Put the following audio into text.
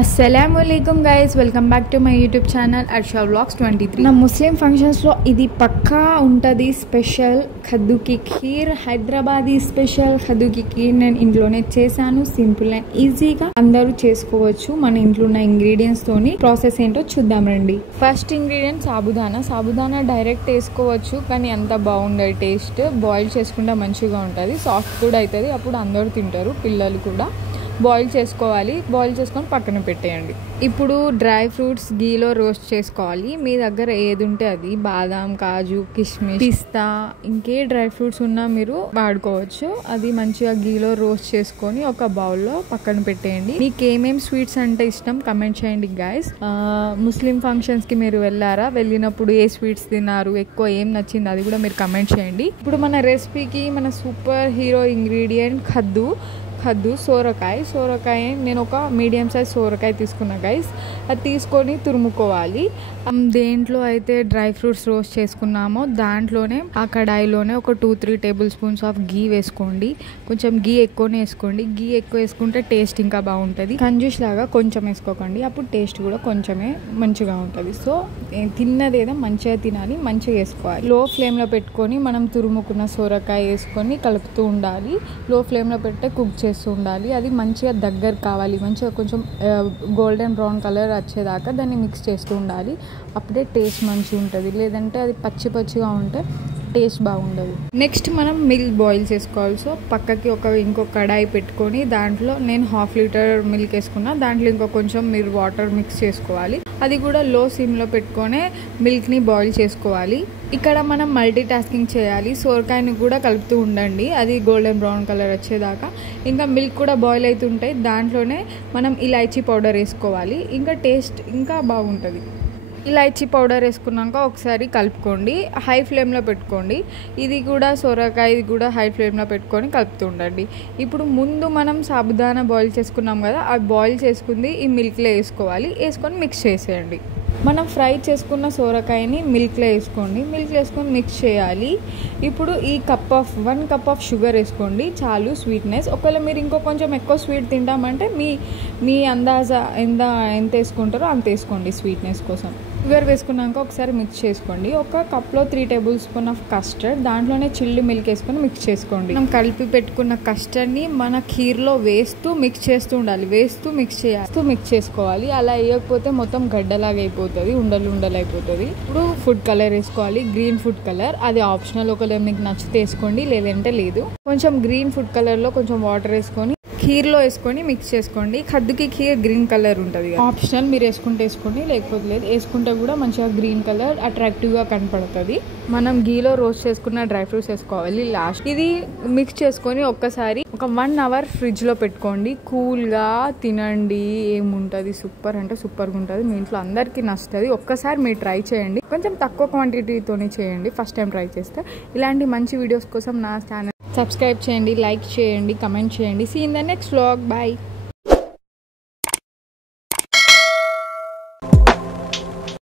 Assalamualaikum guys, welcome back to my YouTube channel Arsha Vlogs 23. నా ముస్లిం functions లో ఇది పక్కా ఉంటది స్పెషల్ ఖద్దు కి ఖీర్. హైదరాబాదీ స్పెషల్ ఖద్దు కి ఖీర్ నేను ఇంట్లోనే చేశాను. సింపుల్ అండ్ ఈజీగా అందరూ చేసుకోవచ్చు మన ఇంట్లో ఉన్న ఇంగ్రీడియంట్స్ తోని. ప్రాసెస్ ఏంటో చూద్దాం రండి. ఫస్ట్ ఇంగ్రీడియంట్ సాబుదానా డైరెక్ట్ వేసుకోవచ్చు కానీ అంత బాగుండదు టేస్ట్. బాయిల్ చేసుకుంటే మంచిగా ఉంటుంది, సాఫ్ట్ కూడా అవుతుంది, అప్పుడు అందరూ తింటారు, పిల్లలు కూడా. బాయిల్ చేసుకోవాలి, బాయిల్ చేసుకొని పక్కన పెట్టేయండి. ఇప్పుడు డ్రై ఫ్రూట్స్ గీలో రోస్ట్ చేసుకోవాలి. మీ దగ్గర ఏది ఉంటే అది, బాదాం, కాజు, కిస్మిస్, పిస్తా, ఇంకే డ్రై ఫ్రూట్స్ ఉన్నా మీరు వాడుకోవచ్చు. అది మంచిగా గీలో రోస్ట్ చేసుకొని ఒక బౌల్లో పక్కన పెట్టేయండి. మీకు ఏమేమి స్వీట్స్ అంటే ఇష్టం కమెంట్ చేయండి గైస్. ముస్లిం ఫంక్షన్స్ కి మీరు వెళ్ళారా, వెళ్ళినప్పుడు ఏ స్వీట్స్ తిన్నారు, ఎక్కువ ఏం నచ్చింది అది కూడా మీరు కమెంట్ చేయండి. ఇప్పుడు మన రెసిపీకి మన సూపర్ హీరో ఇంగ్రీడియంట్ ఖద్దు సోరకాయ నేను ఒక మీడియం సైజ్ సోరకాయ తీసుకున్నా గైస్. అది తీసుకొని తురుముకోవాలి. దేంట్లో అయితే డ్రై ఫ్రూట్స్ రోస్ట్ చేసుకున్నామో దాంట్లోనే ఆ కడాయిలోనే ఒక 2-3 టేబుల్ స్పూన్స్ ఆఫ్ గీ వేసుకోండి. కొంచెం గీ ఎక్కువనే వేసుకోండి. గీ ఎక్కువ వేసుకుంటే టేస్ట్ ఇంకా బాగుంటుంది. కంజూస్ లాగా కొంచెం వేసుకోకండి, అప్పుడు టేస్ట్ కూడా కొంచెమే మంచిగా ఉంటుంది. సో తిన్నది ఏదో మంచిగా తినాలి, మంచిగా వేసుకోవాలి. లో ఫ్లేమ్లో పెట్టుకొని మనం తురుముకున్న సోరకాయ వేసుకొని కలుపుతూ ఉండాలి. లో ఫ్లేమ్లో పెట్టి కుక్ చేస్తూ ఉండాలి. అది మంచిగా దగ్గర కావాలి, మంచిగా కొంచెం గోల్డెన్ బ్రౌన్ కలర్ వచ్చేదాకా దాన్ని మిక్స్ చేస్తూ ఉండాలి. అప్పుడే టేస్ట్ మంచిగా ఉంటుంది, లేదంటే అది పచ్చిగా ఉంటే టేస్ట్ బాగుండదు. నెక్స్ట్ మనం మిల్క్ బాయిల్ చేసుకోవాలి. సో పక్కకి ఇంకో కడాయి పెట్టుకొని దాంట్లో నేను 1/2 లీటర్ మిల్క్ వేసుకున్నా. దాంట్లో కొంచెం మీరు వాటర్ మిక్స్ చేసుకోవాలి. అది కూడా లో సిమ్లో పెట్టుకొని మిల్క్ని బాయిల్ చేసుకోవాలి. ఇక్కడ మనం మల్టీ టాస్కింగ్ చేయాలి. సోరకాయని కూడా కలుపుతూ ఉండండి, అది గోల్డెన్ బ్రౌన్ కలర్ వచ్చేదాకా. ఇంకా మిల్క్ కూడా బాయిల్ అవుతుంటాయి, దాంట్లోనే మనం ఇలాచీ పౌడర్ వేసుకోవాలి. ఇంకా టేస్ట్ ఇంకా బాగుంటుంది. ఇలాచీ పౌడర్ వేసుకున్నాక ఒకసారి కలుపుకోండి, హై ఫ్లేమ్లో పెట్టుకోండి. ఇది కూడా సొరకాయ కూడా హై ఫ్లేమ్లో పెట్టుకొని కలుపుతూ ఉండండి. ఇప్పుడు ముందు మనం సాబుదానా బాయిల్ చేసుకున్నాం కదా, ఆ బాయిల్ చేసుకుంది ఈ మిల్క్లో వేసుకోవాలి. వేసుకొని మిక్స్ చేసేయండి. మనం ఫ్రై చేసుకున్న సోరకాయని మిల్క్లో వేసుకోండి. మిల్క్ వేసుకొని మిక్స్ చేయాలి. ఇప్పుడు ఈ 1 కప్ ఆఫ్ షుగర్ వేసుకోండి, చాలు స్వీట్నెస్. ఒకవేళ మీరు ఇంకో కొంచెం ఎక్కువ స్వీట్ తింటామంటే మీ అందాజా ఎంత వేసుకుంటారో అంత వేసుకోండి స్వీట్నెస్ కోసం. షుగర్ వేసుకున్నాక ఒకసారి మిక్స్ చేసుకోండి. ఒక కప్లో 3 టేబుల్ స్పూన్ ఆఫ్ కస్టర్డ్, దాంట్లోనే చిల్లి మిల్క్ వేసుకొని మిక్స్ చేసుకోండి. మనం కలిపి పెట్టుకున్న కస్టర్డ్ని మన ఖీర్లో వేస్తూ మిక్స్ చేస్తూ ఉండాలి, మిక్స్ చేసుకోవాలి. అలా వేయకపోతే మొత్తం గడ్డలాగా అయిపోతుంది, ఉండలు అయిపోతుంది. ఇప్పుడు ఫుడ్ కలర్ వేసుకోవాలి, గ్రీన్ ఫుడ్ కలర్. అది ఆప్షనల్, ఒకవేళ మీకు నచ్చితే వేసుకోండి, లేదంటే లేదు. కొంచెం గ్రీన్ ఫుడ్ కలర్లో కొంచెం వాటర్ వేసుకొని ఖీర్లో వేసుకొని మిక్స్ చేసుకోండి. ఖద్దుకి ఖీర్ గ్రీన్ కలర్ ఉంటుంది, ఆప్షనల్, మీరు వేసుకుంటే వేసుకోండి, లేకపోతే లేదు. వేసుకుంటే కూడా మంచిగా గ్రీన్ కలర్ అట్రాక్టివ్గా కనపడుతుంది. మనం గీలో రోస్ట్ చేసుకున్న డ్రై ఫ్రూట్స్ వేసుకోవాలి లాస్ట్. ఇది మిక్స్ చేసుకొని ఒక్కసారి ఒక 1 అవర్ ఫ్రిడ్జ్లో పెట్టుకోండి. కూల్గా తినండి, ఏముంటుంది, సూపర్ అంటే సూపర్గా ఉంటుంది. మీ ఇంట్లో అందరికీ నచ్చుతుంది. ఒక్కసారి మీరు ట్రై చేయండి, కొంచెం తక్కువ క్వాంటిటీతోనే చేయండి ఫస్ట్ టైం ట్రై చేస్తే. ఇలాంటి మంచి వీడియోస్ కోసం నా ఛానల్ సబ్స్క్రైబ్ చేయండి, లైక్ చేయండి, కమెంట్ చేయండి. See in the next vlog. Bye.